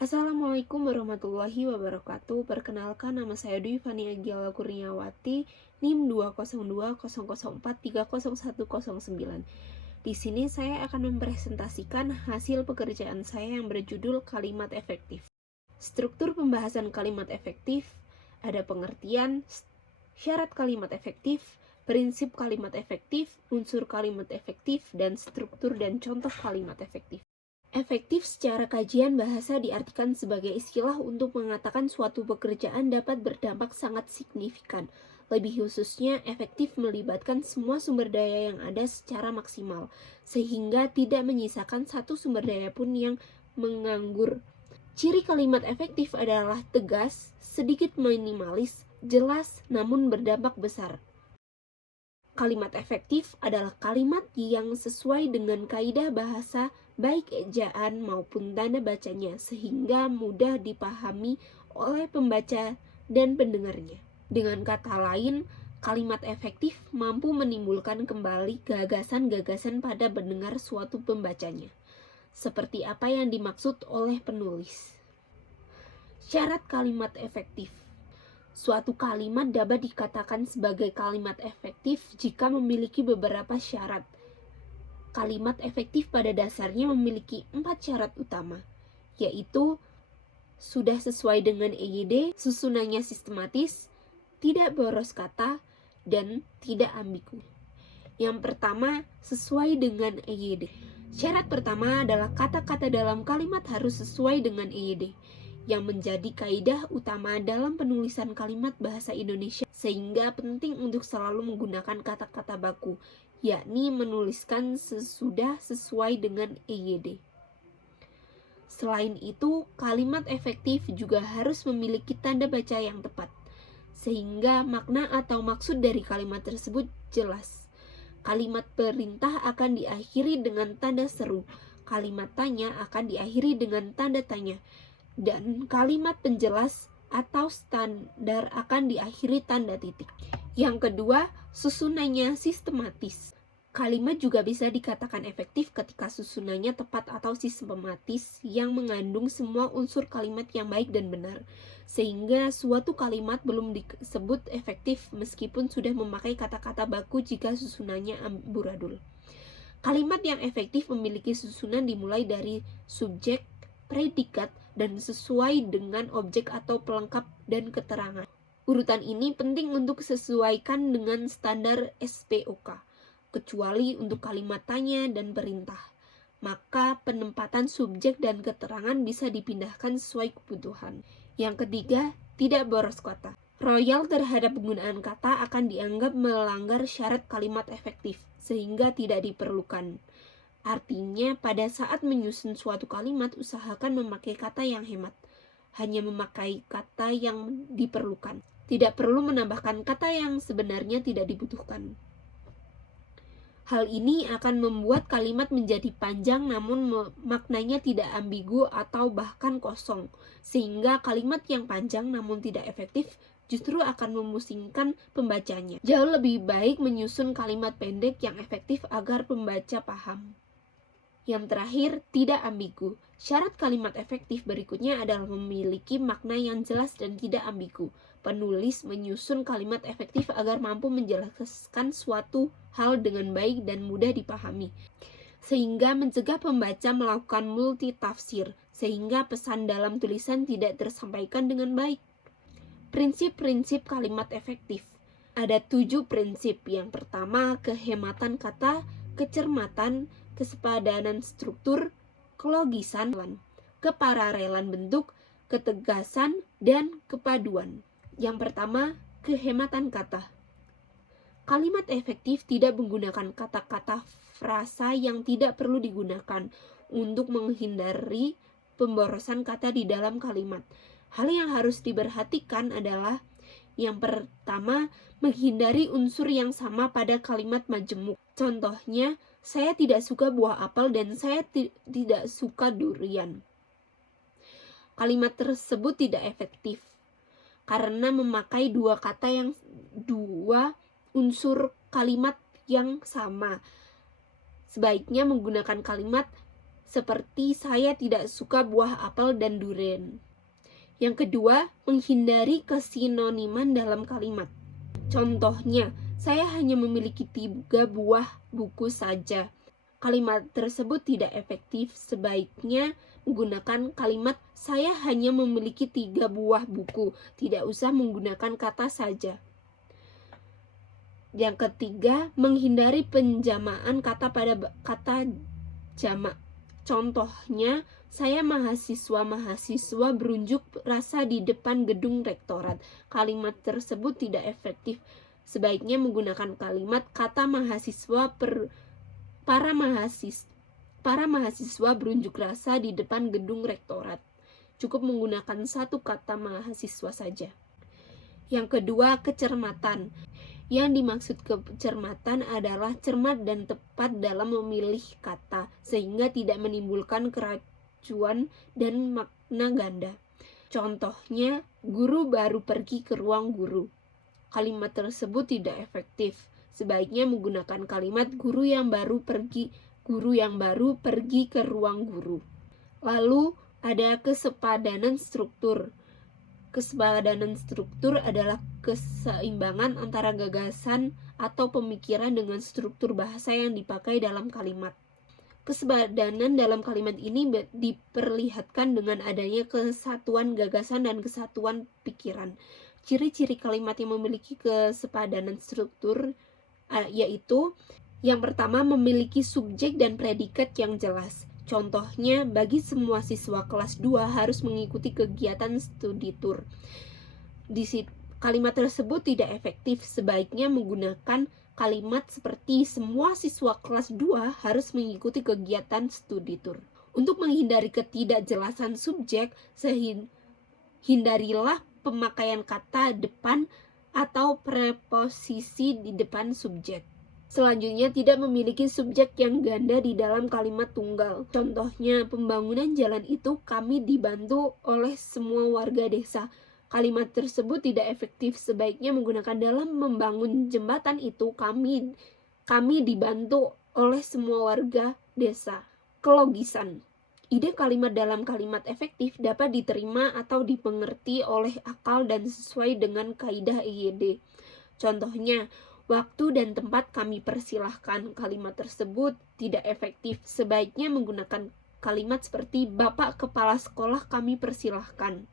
Assalamualaikum warahmatullahi wabarakatuh. Perkenalkan, nama saya Dwi Fania Giala Kurniawati, NIM 20200430109. Di sini saya akan mempresentasikan hasil pekerjaan saya yang berjudul kalimat efektif. Struktur pembahasan kalimat efektif, ada pengertian, syarat kalimat efektif, prinsip kalimat efektif, unsur kalimat efektif, dan struktur dan contoh kalimat efektif. Efektif secara kajian bahasa diartikan sebagai istilah untuk mengatakan suatu pekerjaan dapat berdampak sangat signifikan. Lebih khususnya, efektif melibatkan semua sumber daya yang ada secara maksimal, sehingga tidak menyisakan satu sumber daya pun yang menganggur. Ciri kalimat efektif adalah tegas, sedikit minimalis, jelas, namun berdampak besar. Kalimat efektif adalah kalimat yang sesuai dengan kaidah bahasa, baik ejaan maupun tanda bacanya, sehingga mudah dipahami oleh pembaca dan pendengarnya. Dengan kata lain, kalimat efektif mampu menimbulkan kembali gagasan-gagasan pada pendengar suatu pembacanya, seperti apa yang dimaksud oleh penulis. Syarat kalimat efektif. Suatu kalimat dapat dikatakan sebagai kalimat efektif jika memiliki beberapa syarat. Kalimat efektif pada dasarnya memiliki 4 syarat utama, yaitu sudah sesuai dengan EYD, susunannya sistematis, tidak boros kata, dan tidak ambigu. Yang pertama, sesuai dengan EYD. Syarat pertama adalah kata-kata dalam kalimat harus sesuai dengan EYD, yang menjadi kaidah utama dalam penulisan kalimat bahasa Indonesia, sehingga penting untuk selalu menggunakan kata-kata baku, yakni menuliskan sesudah sesuai dengan EYD. Selain itu, kalimat efektif juga harus memiliki tanda baca yang tepat, sehingga makna atau maksud dari kalimat tersebut jelas. Kalimat perintah akan diakhiri dengan tanda seru, kalimat tanya akan diakhiri dengan tanda tanya, dan kalimat penjelas atau standar akan diakhiri tanda titik. Yang kedua, susunannya sistematis. Kalimat juga bisa dikatakan efektif ketika susunannya tepat atau sistematis yang mengandung semua unsur kalimat yang baik dan benar, sehingga suatu kalimat belum disebut efektif meskipun sudah memakai kata-kata baku jika susunannya amburadul. Kalimat yang efektif memiliki susunan dimulai dari subjek, predikat, dan sesuai dengan objek atau pelengkap dan keterangan. Urutan ini penting untuk sesuaikan dengan standar SPOK, kecuali untuk kalimat tanya dan perintah. Maka penempatan subjek dan keterangan bisa dipindahkan sesuai kebutuhan. Yang ketiga, tidak boros kata. Royal terhadap penggunaan kata akan dianggap melanggar syarat kalimat efektif, sehingga tidak diperlukan. Artinya, pada saat menyusun suatu kalimat, usahakan memakai kata yang hemat. Hanya memakai kata yang diperlukan. Tidak perlu menambahkan kata yang sebenarnya tidak dibutuhkan. Hal ini akan membuat kalimat menjadi panjang namun maknanya tidak ambigu atau bahkan kosong, sehingga kalimat yang panjang namun tidak efektif justru akan memusingkan pembacanya. Jauh lebih baik menyusun kalimat pendek yang efektif agar pembaca paham. Yang terakhir, tidak ambigu. Syarat kalimat efektif berikutnya adalah memiliki makna yang jelas dan tidak ambigu. Penulis menyusun kalimat efektif agar mampu menjelaskan suatu hal dengan baik dan mudah dipahami, sehingga mencegah pembaca melakukan multitafsir, sehingga pesan dalam tulisan tidak tersampaikan dengan baik. Prinsip-prinsip kalimat efektif. Ada 7 prinsip. Yang pertama, kehematan kata, kecermatan, kesepadanan struktur, kelogisan, kepararelan bentuk, ketegasan, dan kepaduan. Yang pertama, kehematan kata. Kalimat efektif tidak menggunakan kata-kata frasa yang tidak perlu digunakan untuk menghindari pemborosan kata di dalam kalimat. Hal yang harus diperhatikan adalah yang pertama, menghindari unsur yang sama pada kalimat majemuk. Contohnya, saya tidak suka buah apel dan saya tidak suka durian. Kalimat tersebut tidak efektif karena memakai dua unsur kalimat yang sama. Sebaiknya menggunakan kalimat seperti saya tidak suka buah apel dan durian. Yang kedua, menghindari kesinoniman dalam kalimat. Contohnya, saya hanya memiliki 3 buah buku saja. Kalimat tersebut tidak efektif. Sebaiknya menggunakan kalimat saya hanya memiliki 3 buah buku. Tidak usah menggunakan kata saja. Yang ketiga, menghindari penjamaan kata pada kata jamak. Contohnya, saya mahasiswa berunjuk rasa di depan gedung rektorat. Kalimat tersebut tidak efektif. Sebaiknya menggunakan kalimat kata para mahasiswa berunjuk rasa di depan gedung rektorat. Cukup menggunakan 1 kata mahasiswa saja. Yang kedua, kecermatan. Yang dimaksud kecermatan adalah cermat dan tepat dalam memilih kata, sehingga tidak menimbulkan keracuan dan makna ganda. Contohnya, guru baru pergi ke ruang guru. Kalimat tersebut tidak efektif. Sebaiknya menggunakan kalimat guru yang baru pergi ke ruang guru. Lalu ada kesepadanan struktur. Kesepadanan struktur adalah keseimbangan antara gagasan atau pemikiran dengan struktur bahasa yang dipakai dalam kalimat. Kesepadanan dalam kalimat ini diperlihatkan dengan adanya kesatuan gagasan dan kesatuan pikiran. Ciri-ciri kalimat yang memiliki kesepadanan struktur yaitu yang pertama, memiliki subjek dan predikat yang jelas. Contohnya, bagi semua siswa kelas 2 harus mengikuti kegiatan studi tour. Kalimat tersebut tidak efektif. Sebaiknya menggunakan kalimat seperti semua siswa kelas 2 harus mengikuti kegiatan studi tour. Untuk menghindari ketidakjelasan subjek, hindarilah pemakaian kata depan atau preposisi di depan subjek. Selanjutnya, tidak memiliki subjek yang ganda di dalam kalimat tunggal. Contohnya, pembangunan jalan itu kami dibantu oleh semua warga desa. Kalimat tersebut tidak efektif. Sebaiknya menggunakan dalam membangun jembatan itu kami dibantu oleh semua warga desa. Kelogisan. Ide kalimat dalam kalimat efektif dapat diterima atau dipengerti oleh akal dan sesuai dengan kaidah EYD. Contohnya, waktu dan tempat kami persilahkan. Kalimat tersebut tidak efektif. Sebaiknya menggunakan kalimat seperti Bapak Kepala Sekolah kami persilahkan.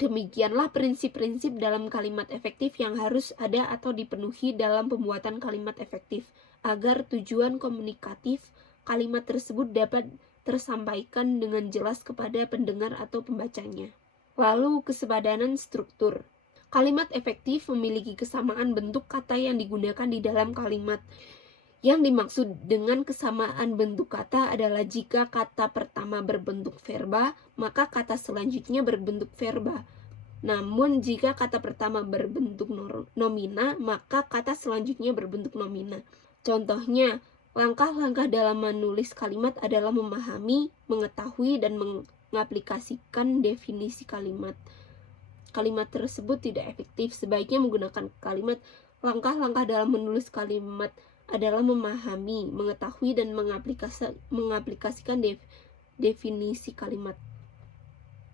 Demikianlah prinsip-prinsip dalam kalimat efektif yang harus ada atau dipenuhi dalam pembuatan kalimat efektif, agar tujuan komunikatif kalimat tersebut dapat tersampaikan dengan jelas kepada pendengar atau pembacanya. Lalu, kesepadanan struktur. Kalimat efektif memiliki kesamaan bentuk kata yang digunakan di dalam kalimat. Yang dimaksud dengan kesamaan bentuk kata adalah jika kata pertama berbentuk verba, maka kata selanjutnya berbentuk verba. Namun jika kata pertama berbentuk nomina, maka kata selanjutnya berbentuk nomina. Contohnya, langkah-langkah dalam menulis kalimat adalah memahami, mengetahui, dan mengaplikasikan definisi kalimat. Kalimat tersebut tidak efektif. Sebaiknya menggunakan kalimat langkah-langkah dalam menulis kalimat adalah memahami, mengetahui, dan mengaplikasikan definisi kalimat.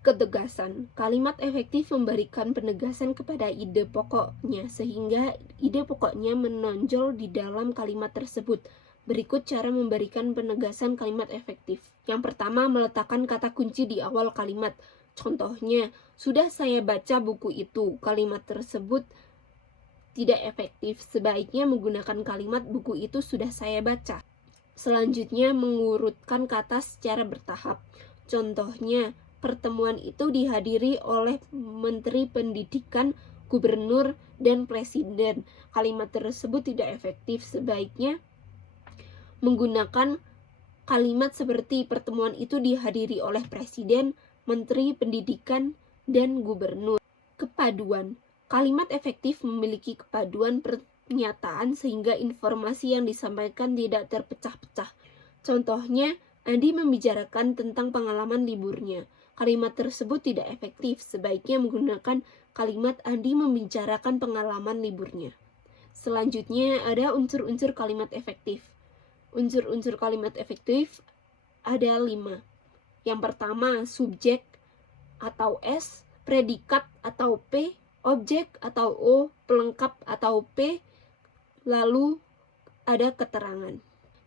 Ketegasan. Kalimat efektif memberikan penegasan kepada ide pokoknya, sehingga ide pokoknya menonjol di dalam kalimat tersebut. Berikut cara memberikan penegasan kalimat efektif. Yang pertama, meletakkan kata kunci di awal kalimat. Contohnya, sudah saya baca buku itu. Kalimat tersebut tidak efektif. Sebaiknya menggunakan kalimat buku itu sudah saya baca. Selanjutnya, mengurutkan kata secara bertahap. Contohnya, pertemuan itu dihadiri oleh Menteri Pendidikan, Gubernur, dan Presiden. Kalimat tersebut tidak efektif. Sebaiknya menggunakan kalimat seperti pertemuan itu dihadiri oleh Presiden, Menteri Pendidikan, dan Gubernur. Kepaduan. Kalimat efektif memiliki kepaduan pernyataan sehingga informasi yang disampaikan tidak terpecah-pecah. Contohnya, Andi membicarakan tentang pengalaman liburnya. Kalimat tersebut tidak efektif. Sebaiknya menggunakan kalimat Andi membicarakan pengalaman liburnya. Selanjutnya ada unsur-unsur kalimat efektif. Unsur-unsur kalimat efektif ada 5. Yang pertama subjek atau S, predikat atau P, objek atau O, pelengkap atau P, lalu ada keterangan.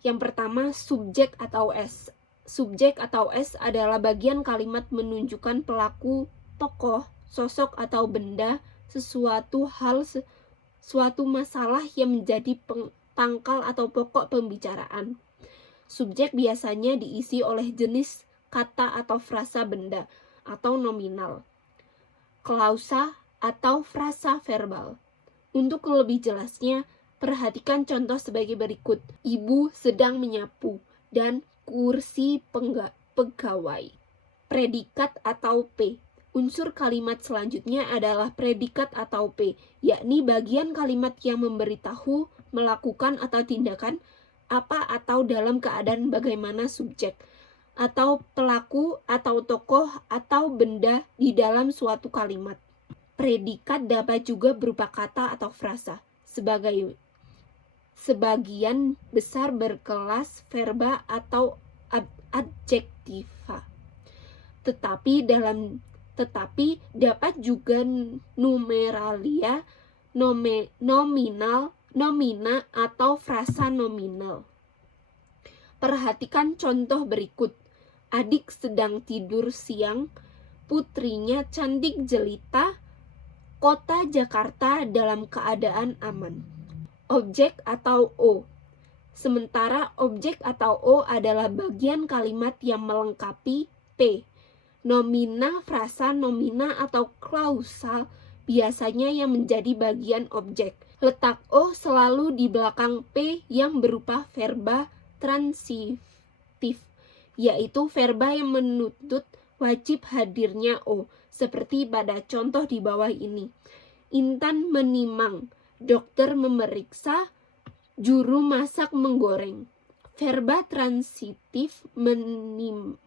Yang pertama subjek atau S. Subjek atau S adalah bagian kalimat menunjukkan pelaku, tokoh, sosok atau benda, sesuatu hal, suatu masalah yang menjadi pangkal atau pokok pembicaraan. Subjek biasanya diisi oleh jenis kata atau frasa benda atau nominal, klausa atau frasa verbal. Untuk lebih jelasnya, perhatikan contoh sebagai berikut. Ibu sedang menyapu dan kursi pegawai. Predikat atau P. Unsur kalimat selanjutnya adalah predikat atau P, yakni bagian kalimat yang memberitahu, melakukan atau tindakan apa atau dalam keadaan bagaimana subjek atau pelaku atau tokoh atau benda di dalam suatu kalimat. Predikat dapat juga berupa kata atau frasa. Sebagian besar berkelas verba atau adjektiva. Tetapi dapat juga numeralia, nomina atau frasa nominal. Perhatikan contoh berikut. Adik sedang tidur siang, putrinya cantik jelita, kota Jakarta dalam keadaan aman. Objek atau O. Sementara objek atau O adalah bagian kalimat yang melengkapi P. Nomina, frasa, nomina atau klausa biasanya yang menjadi bagian objek. Letak O selalu di belakang P yang berupa verba transitif, yaitu verba yang menuntut wajib hadirnya O, seperti pada contoh di bawah ini. Intan menimang, dokter memeriksa, juru masak menggoreng. Verba transitif menimang,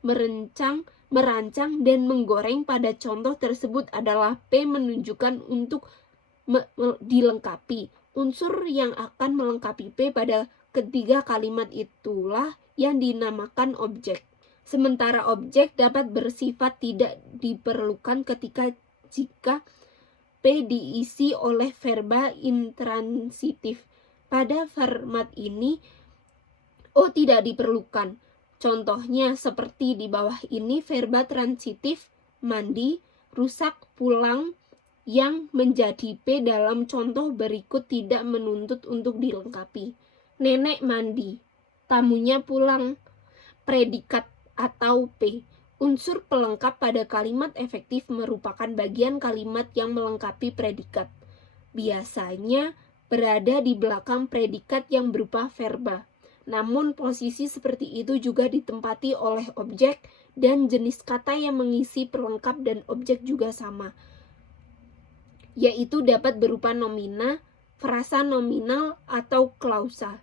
merancang, dan menggoreng pada contoh tersebut adalah P menunjukkan untuk dilengkapi. Unsur yang akan melengkapi P pada ketiga kalimat itulah yang dinamakan objek. Sementara objek dapat bersifat tidak diperlukan jika P diisi oleh verba intransitif. Pada format ini O tidak diperlukan. Contohnya seperti di bawah ini, verba transitif mandi, rusak, pulang yang menjadi P dalam contoh berikut tidak menuntut untuk dilengkapi. Nenek mandi, tamunya pulang. Predikat atau P. Unsur pelengkap pada kalimat efektif merupakan bagian kalimat yang melengkapi predikat. Biasanya berada di belakang predikat yang berupa verba. Namun posisi seperti itu juga ditempati oleh objek dan jenis kata yang mengisi pelengkap dan objek juga sama, yaitu dapat berupa nomina, frasa nominal, atau klausa.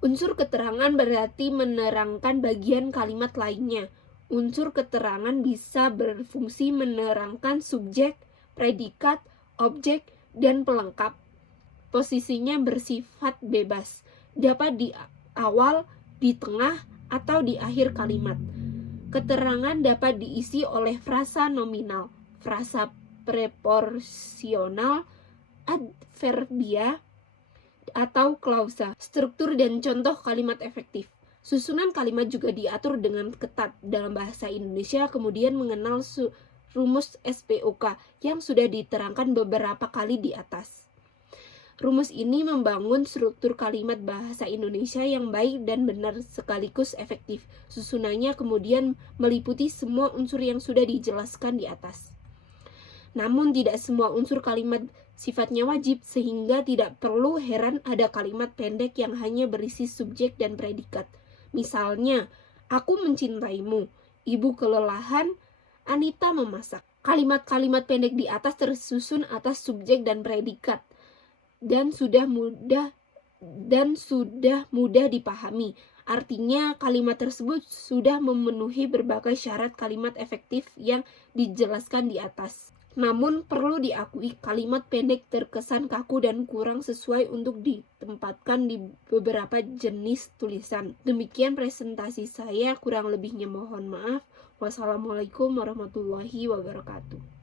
Unsur keterangan berarti menerangkan bagian kalimat lainnya. Unsur keterangan bisa berfungsi menerangkan subjek, predikat, objek, dan pelengkap. Posisinya bersifat bebas, dapat di awal, di tengah, atau di akhir kalimat. Keterangan dapat diisi oleh frasa nominal, frasa preposisional, adverbia, atau klausa. Struktur dan contoh kalimat efektif. Susunan kalimat juga diatur dengan ketat dalam bahasa Indonesia, kemudian mengenal rumus SPOK yang sudah diterangkan beberapa kali di atas. Rumus ini membangun struktur kalimat bahasa Indonesia yang baik dan benar sekaligus efektif. Susunannya kemudian meliputi semua unsur yang sudah dijelaskan di atas. Namun tidak semua unsur kalimat sifatnya wajib, sehingga tidak perlu heran ada kalimat pendek yang hanya berisi subjek dan predikat. Misalnya, aku mencintaimu, ibu kelelahan, Anita memasak. Kalimat-kalimat pendek di atas tersusun atas subjek dan predikat dan sudah mudah dipahami. Artinya kalimat tersebut sudah memenuhi berbagai syarat kalimat efektif yang dijelaskan di atas. Namun perlu diakui kalimat pendek terkesan kaku dan kurang sesuai untuk ditempatkan di beberapa jenis tulisan. Demikian presentasi saya, kurang lebihnya mohon maaf. Wassalamualaikum warahmatullahi wabarakatuh.